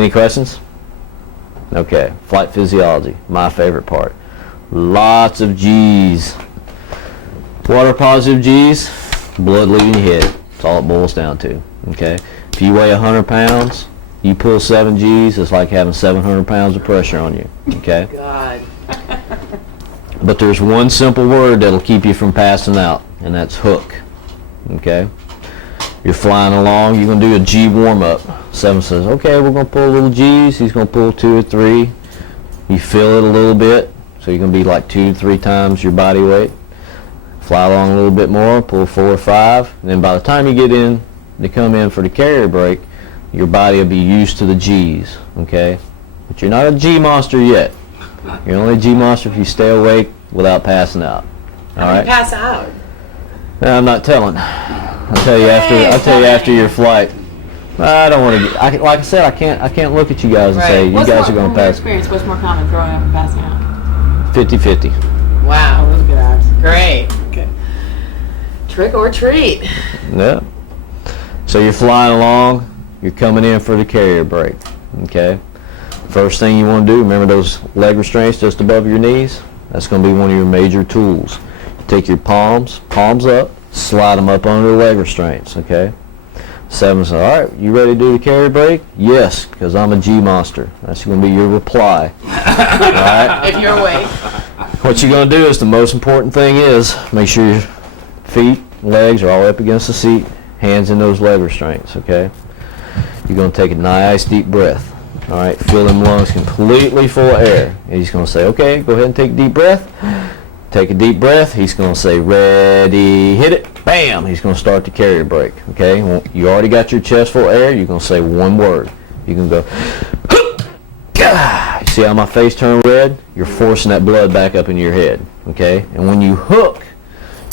Any questions? Okay, flight physiology, my favorite part. Lots of G's. What are positive G's? Blood leaving your head. That's all it boils down to. Okay? If you weigh 100 pounds, you pull 7 G's, it's like having 700 pounds of pressure on you. Okay? God. But there's one simple word that'll keep you from passing out, and that's hook. Okay? You're flying along, you're going to do a G warm-up. 7 says, okay, we're going to pull a little G's. He's going to pull 2 or 3. You feel it a little bit, so you're going to be like 2 to 3 times your body weight. Fly along a little bit more, pull 4 or 5. And then by the time you get in to come in for the carrier break, your body will be used to the G's. Okay? But you're not a G monster yet. You're only a G monster if you stay awake without passing out. All right? Pass out. I'm not telling. I'll tell you after your flight. I don't want to. Like I said, I can't look at you guys and say you guys are going to pass. What's more common, throwing up and passing out? 50-50. Wow, those are good odds. Great. Okay. Trick or treat. Yeah. So you're flying along. You're coming in for the carrier break. Okay. First thing you want to do, remember those leg restraints just above your knees? That's going to be one of your major tools. Take your palms up, slide them up under the leg restraints, okay? 7 says, all right, you ready to do the carry break? Yes, because I'm a G monster. That's going to be your reply. All right? If you're awake. What you're going to do is the most important thing is make sure your feet, legs are all up against the seat, hands in those leg restraints, okay? You're going to take a nice deep breath. All right, fill them lungs completely full of air. And he's going to say, okay, go ahead and take a deep breath. Take a deep breath. He's going to say, ready, hit it. Bam! He's going to start the carrier break. Okay? You already got your chest full of air. You're going to say one word. You can go, you see how my face turned red? You're forcing that blood back up into your head. Okay? And when you hook,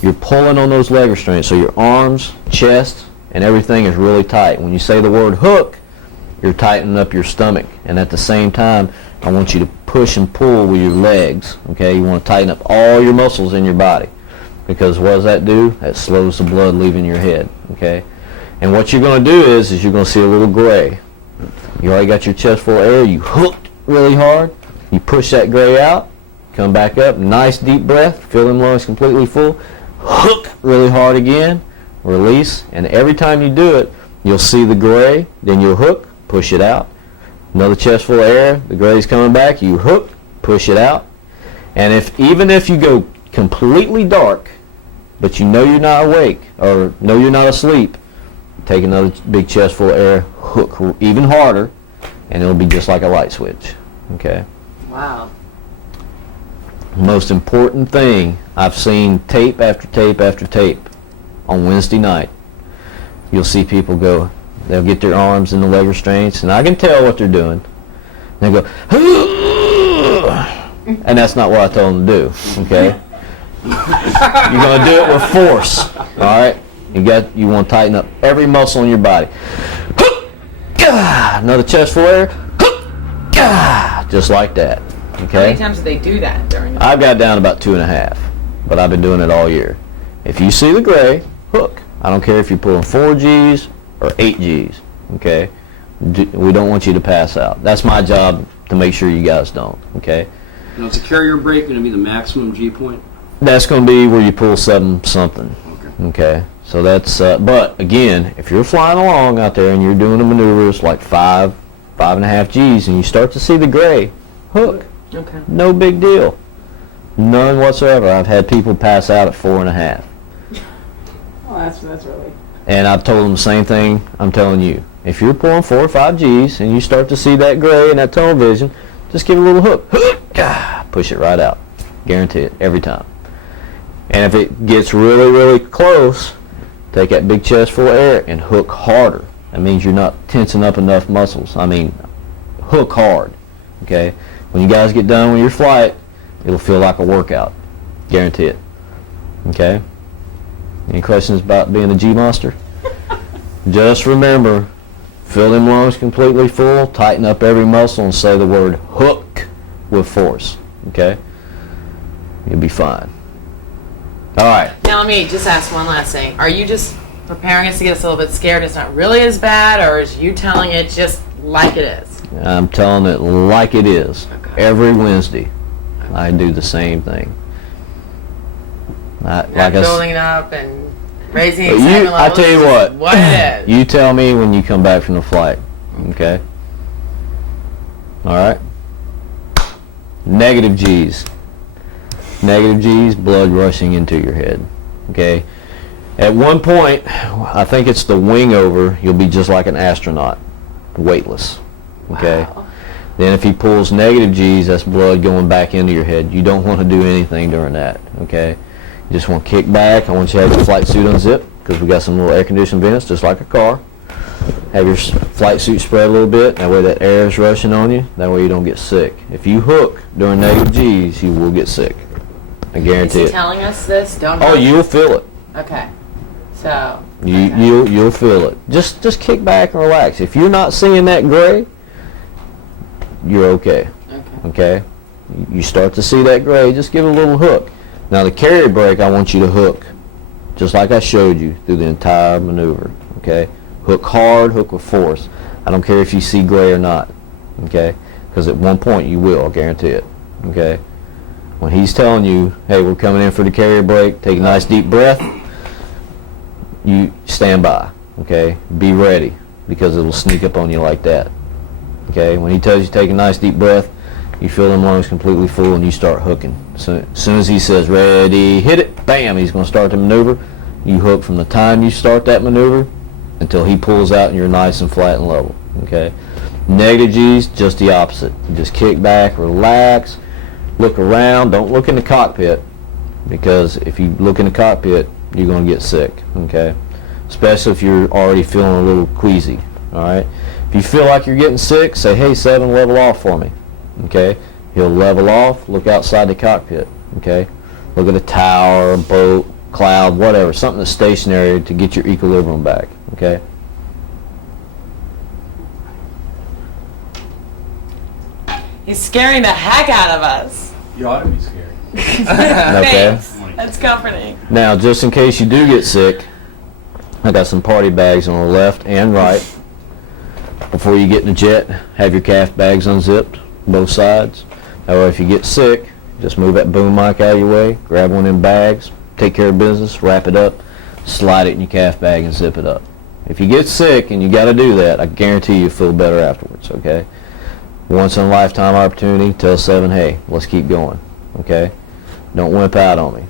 you're pulling on those leg restraints. So your arms, chest, and everything is really tight. When you say the word hook, you're tightening up your stomach. And at the same time, I want you to push and pull with your legs. Okay? You want to tighten up all your muscles in your body. Because what does that do? That slows the blood leaving your head. Okay? And what you're going to do is you're going to see a little gray. You already got your chest full of air. You hooked really hard. You push that gray out. Come back up. Nice deep breath. Fill them lungs completely full. Hook really hard again. Release. And every time you do it, you'll see the gray. Then you'll hook. Push it out. Another chest full of air. The gray's coming back. You hook. Push it out. And even if you go completely dark, but you know you're not awake or know you're not asleep, take another big chest full of air, hook even harder, and it'll be just like a light switch. Okay? Wow. Most important thing, I've seen tape after tape after tape on Wednesday night. You'll see people go, they'll get their arms in the leg restraints, and I can tell what they're doing. They go, and that's not what I told them to do. Okay? You're going to do it with force. All right? You want to tighten up every muscle in your body. Another chest full of air. Just like that. Okay? How many times do they do that during the I've got down about 2.5, but I've been doing it all year. If you see the gray, hook. I don't care if you're pulling 4 G's or 8 G's. Okay? We don't want you to pass out. That's my job to make sure you guys don't. Okay? Now, is the carrier break going to be the maximum G point? That's going to be where you pull something. Okay. So that's, but again, if you're flying along out there and you're doing the maneuvers like 5.5 G's, and you start to see the gray, hook. Okay. No big deal. None whatsoever. I've had people pass out at 4.5. Well, that's really. And I've told them the same thing I'm telling you. If you're pulling 4 or 5 G's and you start to see that gray and that tunnel vision, just give it a little hook. Push it right out. Guarantee it. Every time. And if it gets really, really close, take that big chest full of air and hook harder. That means you're not tensing up enough muscles. I mean, hook hard. Okay? When you guys get done with your flight, it'll feel like a workout. Guarantee it. Okay? Any questions about being a G monster? Just remember, fill them lungs completely full, tighten up every muscle, and say the word hook with force. Okay? You'll be fine. All right. Now let me just ask one last thing. Are you just preparing us to get us a little bit scared? It's not really as bad, or is you telling it just Like it is. I'm telling it like it is. Okay. Every Wednesday, I do the same thing. Not building it up and raising But excitement I levels. tell you It's what, just what it is. you tell me when you come back from the flight, okay? All right? Negative G's. Negative G's, blood rushing into your head, okay? At one point, I think it's the wing over, you'll be just like an astronaut, weightless, okay? Wow. Then if he pulls negative G's, that's blood going back into your head. You don't want to do anything during that, okay? You just want to kick back. I want you to have your flight suit unzipped because we got some little air conditioned vents, just like a car. Have your flight suit spread a little bit. That way that air is rushing on you. That way you don't get sick. If you hook during negative G's, you will get sick. I Is guarantee he it. telling us this? Don't. Oh, you'll feel it. Okay. So. You'll feel it. Just kick back and relax. If you're not seeing that gray, you're okay. Okay? You start to see that gray, just give it a little hook. Now the carry brake, I want you to hook, just like I showed you through the entire maneuver. Okay? Hook hard, hook with force. I don't care if you see gray or not. Okay? Because at one point you will, I guarantee it. Okay? When he's telling you, hey, we're coming in for the carrier brake, take a nice deep breath, you stand by. Okay? Be ready, because it'll sneak up on you like that. Okay? When he tells you to take a nice deep breath, you feel them lungs completely full and you start hooking. So as soon as he says, ready, hit it, bam, he's going to start the maneuver. You hook from the time you start that maneuver until he pulls out and you're nice and flat and level. Okay? Negative G's, just the opposite. You just kick back, relax, look around. Don't look in the cockpit, because if you look in the cockpit, you're going to get sick. Okay? Especially if you're already feeling a little queasy. All right? If you feel like you're getting sick, say, hey, 7, level off for me. Okay? He'll level off, look outside the cockpit. Okay? Look at a tower, a boat, cloud, whatever, something that's stationary to get your equilibrium back. Okay? He's scaring the heck out of us. You ought to be scared. Okay. Thanks. That's comforting. Now, just in case you do get sick, I got some party bags on the left and right. Before you get in the jet, have your calf bags unzipped, both sides. That way if you get sick, just move that boom mic out of your way, grab one of them bags, take care of business, wrap it up, slide it in your calf bag and zip it up. If you get sick and you got to do that, I guarantee you'll feel better afterwards, okay? Once in a lifetime opportunity, tell 7, hey, let's keep going, okay? Don't wimp out on me.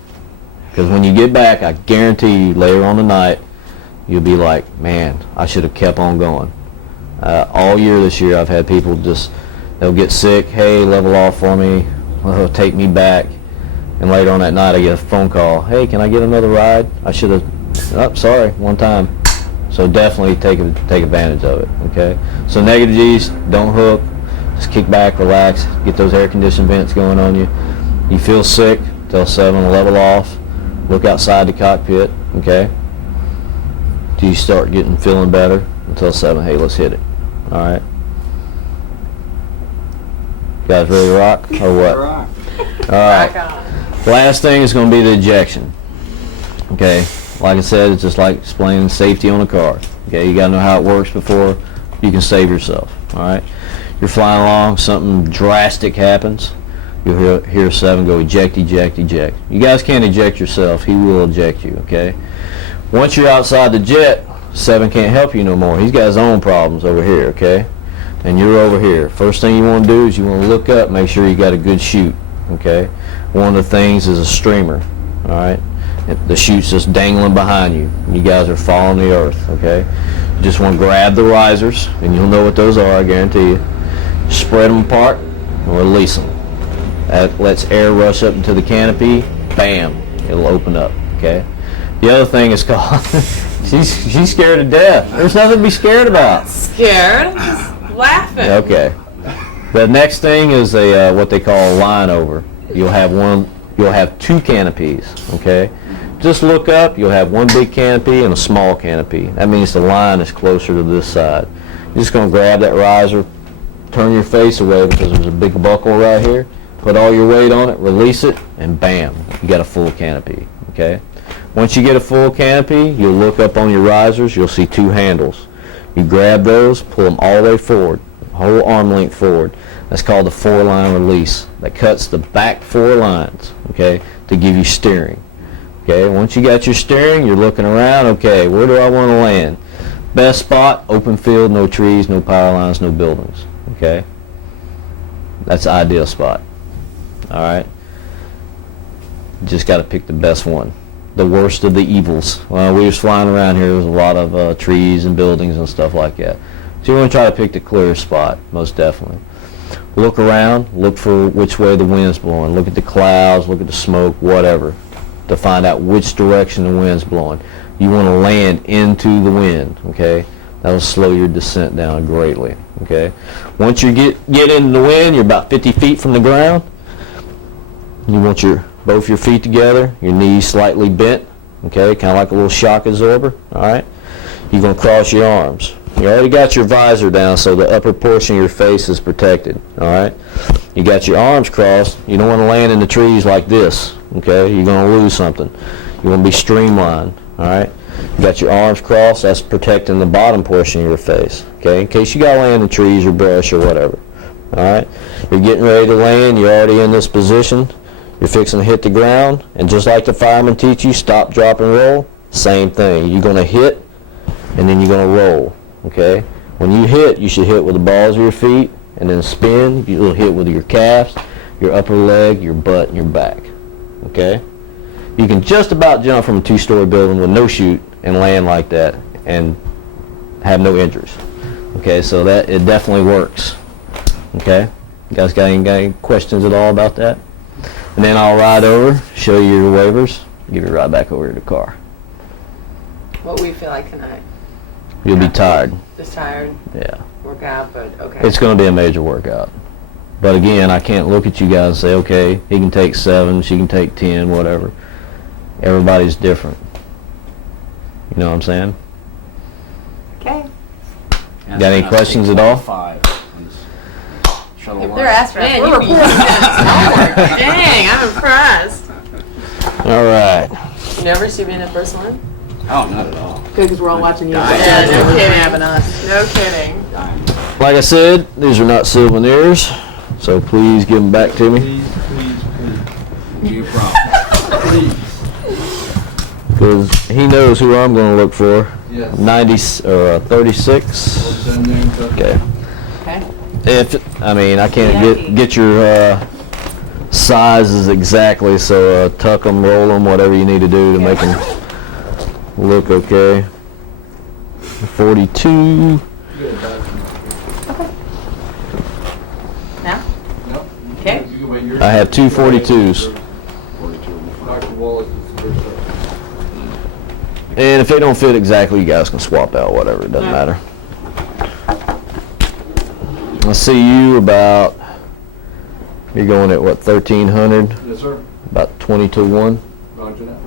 Because when you get back, I guarantee you later on the night, you'll be like, man, I should have kept on going. All year this year, I've had people just, they'll get sick, hey, level off for me, take me back. And later on that night, I get a phone call, hey, can I get another ride? I should have, oh, sorry, one time. So definitely take advantage of it, okay? So negative G's, don't hook, just kick back, relax, get those air conditioned vents going on you. You feel sick, tell 7, level off, look outside the cockpit, okay? Till you start feeling better, until 7, hey, let's hit it. All right. You guys ready to rock or what? Rock. All right. Rock on. Last thing is going to be the ejection. Okay. Like I said, it's just like explaining safety on a car. Okay. You got to know how it works before you can save yourself. All right. You're flying along, something drastic happens. You'll hear 7 go eject, eject, eject. You guys can't eject yourself. He will eject you. Okay. Once you're outside the jet, 7 can't help you no more. He's got his own problems over here, okay? And you're over here. First thing you want to do is you want to look up, make sure you got a good chute, okay? One of the things is a streamer, all right? And the chute's just dangling behind you. You guys are falling to the earth, okay? You just want to grab the risers, and you'll know what those are, I guarantee you. Spread them apart and release them. That lets air rush up into the canopy. Bam, it'll open up, okay? The other thing is called, she's scared to death. There's nothing to be scared about. Scared? I'm just laughing. Okay. The next thing is a what they call a line over. You'll have 2 canopies, okay? Just look up, you'll have one big canopy and a small canopy. That means the line is closer to this side. You're just going to grab that riser, turn your face away because there's a big buckle right here, put all your weight on it, release it, and bam, you got a full canopy, okay? Once you get a full canopy, you'll look up on your risers, you'll see 2 handles. You grab those, pull them all the way forward, whole arm length forward. That's called the 4-line release. That cuts the back 4 lines, okay, to give you steering. Okay, once you got your steering, you're looking around, okay, where do I want to land? Best spot, open field, no trees, no power lines, no buildings, okay? That's the ideal spot, all right? Just got to pick the best one. The worst of the evils. Well, we was flying around here, there was a lot of trees and buildings and stuff like that. So you want to try to pick the clearest spot, most definitely. Look around, look for which way the wind's blowing. Look at the clouds, look at the smoke, whatever, to find out which direction the wind's blowing. You want to land into the wind, okay? That'll slow your descent down greatly, okay? Once you get into the wind, you're about 50 feet from the ground. You want both your feet together, your knees slightly bent, okay? Kind of like a little shock absorber, all right? You're going to cross your arms. You already got your visor down, so the upper portion of your face is protected, all right? You got your arms crossed. You don't want to land in the trees like this, okay? You're going to lose something. You want to be streamlined, all right? You got your arms crossed. That's protecting the bottom portion of your face, okay? In case you got to land in trees or brush or whatever, all right? You're getting ready to land. You're already in this position. You're fixing to hit the ground, and just like the firemen teach you, stop, drop, and roll, same thing. You're going to hit, and then you're going to roll. Okay? When you hit, you should hit with the balls of your feet, and then spin. You'll hit with your calves, your upper leg, your butt, and your back. Okay? You can just about jump from a 2-story building with no chute and land like that and have no injuries. Okay? So that it definitely works. Okay? You guys got any questions at all about that? And then I'll ride over, show you your waivers, give you a ride back over to the car. What will you feel like tonight? You'll be tired. Just tired? Yeah. Workout, but okay. It's going to be a major workout. But again, I can't look at you guys and say, okay, he can take 7, she can take 10, whatever. Everybody's different. You know what I'm saying? Okay. Got any questions at all? 5. Shuttle If run. they're asking us, Man, we're you beat reporting that. Dang, I'm impressed. All right. You never see me in the first one? Oh, not at all. Good, because we're all watching you. Yeah, no kidding. No kidding. Like I said, these are not souvenirs, so please give them back to me. Be a problem. Please. Because he knows who I'm going to look for. Yes. 90 or 36. Okay. Okay. If I can't get your sizes exactly, so tuck them, roll them, whatever you need to do to make them look okay. 42. Now? Nope. Okay. You can wait your I have 2 42s. Dr. Wallace is the first one. And if they don't fit exactly, you guys can swap out, whatever, it doesn't matter. I'll see you about, you're going at what, 1300? Yes, sir. About 20 to 1. Roger that.